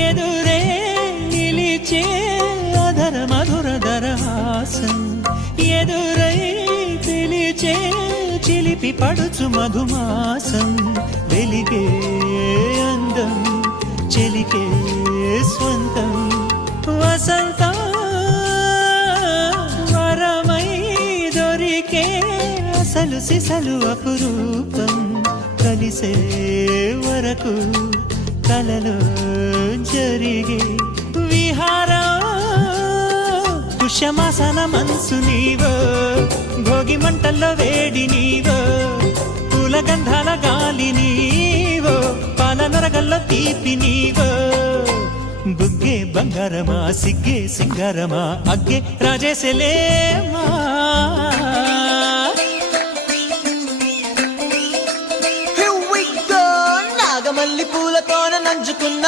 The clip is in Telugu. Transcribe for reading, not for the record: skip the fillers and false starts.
ఎదురే నిలిచే అధర మధుర దరహాసం ఎదురై పిలిచే చిలిపి పడుచు మధుమాసం వెలిగే అందం చెలికే స్వంతం వసంతం వరమై దొరికే అసలు సిసలు అపురూపం కలిసే వరకు కలలో జరిగే విహారం పుష్యమాసన మనసు నీవో భోగి మంటల్లో వేడి నీవో పూల గంధాల గాలి నీవో పాల నరగల్లో తీపి నీవో బుగ్గే బంగారమా సిగ్గే సింగారమా అగ్గే రాజేశలేమా నాగమల్లి పూలతోన నంచుకున్న